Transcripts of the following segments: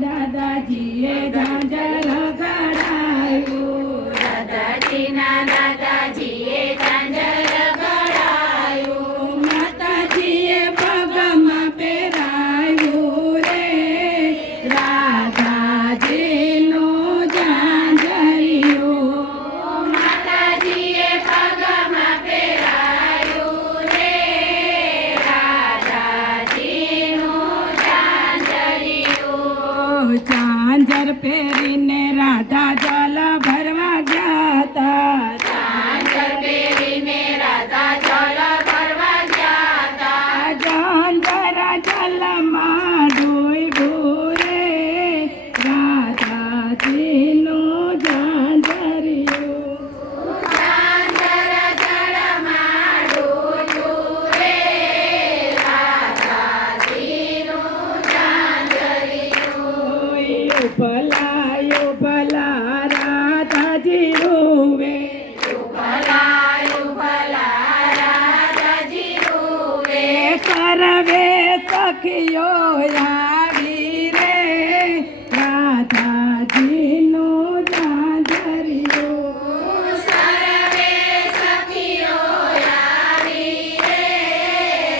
દાદાજીએ ઝાંઝર લગાડાયું, દાદાજીના દાદાજીએ ઝાંઝર લગાડાયું, માતાજીએ પગમાં પહેરાયું રે રાધાજીનું ઝાંઝરિયું, માતાજીએ પગમાં પહેરાયું રે રાધાજીનું ઝાંઝરિયું, ઝાંઝર પહેરીને રાધા જલ ભરવા ગયા તા, ઝાંઝર પહેરીને રાધા જલ ભરવા ગયા તા, ઝાંઝર જલમાં ડૂબ્યું રે રાધાજીનું ઝાંઝરિયું, ઝાંઝર જલમાં ડૂબ્યું રે રાધાજીનું ઝાંઝરિયું, ભલા ભલા રાધાજી રોવે, ભલા રાધાજી રોવે, કરવે સખીઓ આવી રે રાધાજીનું ઝાંઝરિયું, સર્વે સખીઓ આવી રે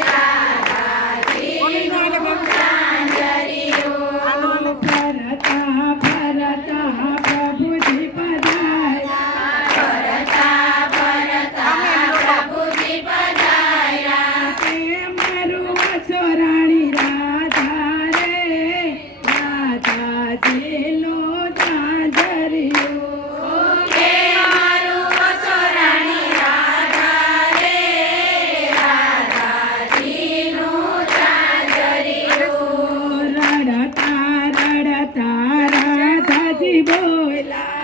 રાધાજીનું ઝાંઝરિયું, ફરતા ફરતા પ્રભુજી પધાર્યા, ફરતા ફરતા પ્રભુજી પધાર્યા, તે મારું છોરાણી રાધા રે રાધાજીનું ઝાંઝરિયું, તે મારું છોરાણી રાધા રે રાધાજીનું ઝાંઝરિયું, રડતા રડતા રાધાજી બોલ્યા,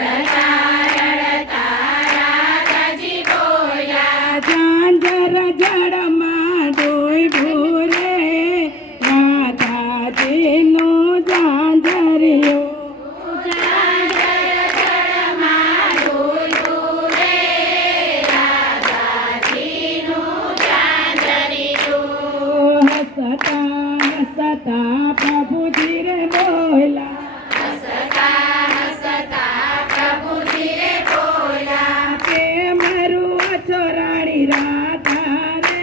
રડતા રડતા રાધાજી બોલ્યા, ઝાંઝર જળમાં ડૂબ્યું રે રાધાજીનું ઝાંઝરિયું, ઝાંઝર જળમાં ડૂબ્યું રે રાધાજીનું ઝાંઝરિયું, હસતા હસતા પ્રભુજી રે બોલ્યા, હસતા હસતા પ્રભુજી રે બોલ્યા, કે મારું છોરાણી રાધા રે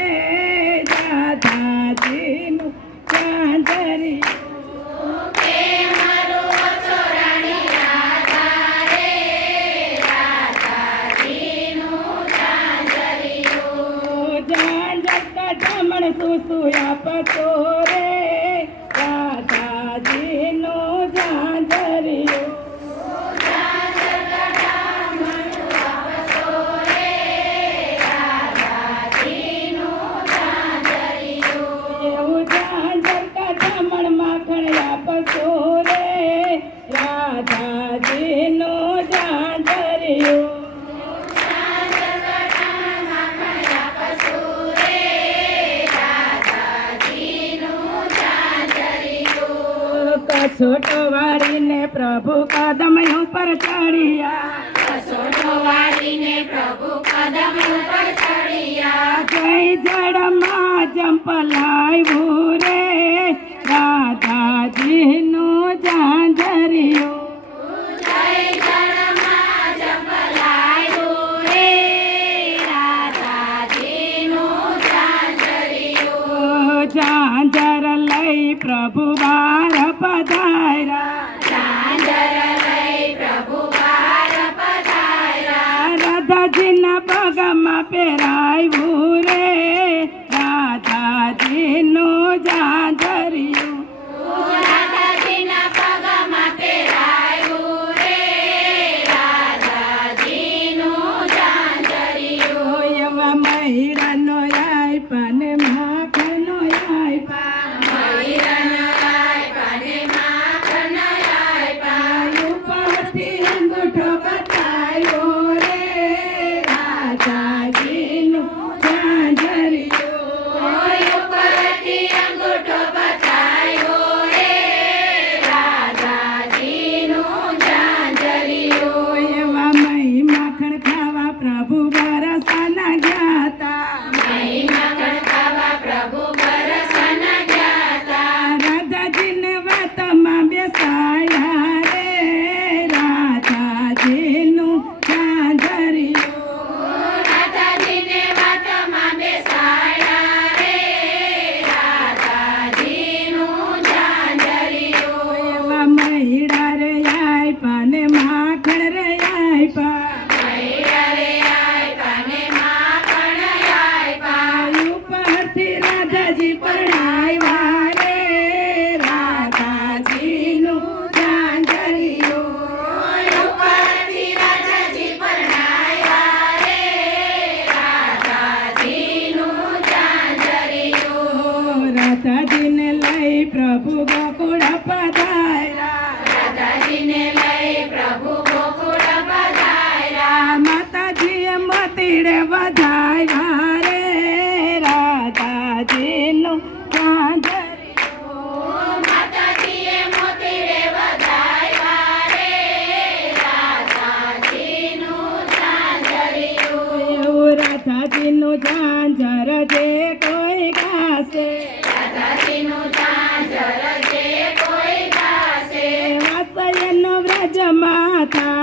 રાધાજીનું ઝાંઝરિયું, કે મારું છોરાણી રાધા રે રાધાજીનું ઝાંઝરિયું, ઝાંઝર કઢમણ સુસુયા પતો રે રાધાજીનું ઝાંઝરિયું, ઝાંઝર કઢમણ સુસુયા પતો રે રાધાજીનું ઝાંઝરિયું, એવું ઝાંઝર કઢમણ માખણ આપશો રે રાધાજીનું ઝાંઝરિયું, કસોટો વાળીને પ્રભુ કદમ ઉપર ચડ્યા, કસોટો વાળીને પ્રભુ કદમ ઉપર ચડ્યા, જય જળમાં જંપલાવ્યું રે રાધાજીનું ઝાંઝરિયું, જય જળમાં જંપલાવ્યું રે રાધાજીનું ઝાંઝરિયું, ઝાંઝર લઈ પ્રભુ બાર પધાર્યા, ઝાંઝર લઈ પ્રભુ બાર પધાર્યા, રાધાજીના પગમાં પહેરાયું રે રાધાજીનું ઝાંઝરિયું, રાધાજીના પગમાં પહેરાયું રે રાધાજીનું ઝાંઝરિયું, એવા મહિરાનો આપ્યા ને માખણનો આપ્યા, મહિરાનો આપ્યા ને માખણનો આપ્યા, ઉપરથી અંગૂઠો બતાવ્યો રે રાધાજીનું ગોકુળ પધાર્યા રાધાજીને લઈ પ્રભુ ગોકુળ પધાર્યા માતાજીએ મોતીડે વધાર્યા રે રાધાજીનું ઝાંઝરિયું માતાજીએ મોતીડે વધાર્યા રે રાધાજીનું ઝાંઝરિયું એવું રાધાજીનું ઝાંઝર જે કોઈ ગાશે રાધાજીનું ઝાંઝર જે કોઈ ગાશે વાસયનો વ્રજમાં થાય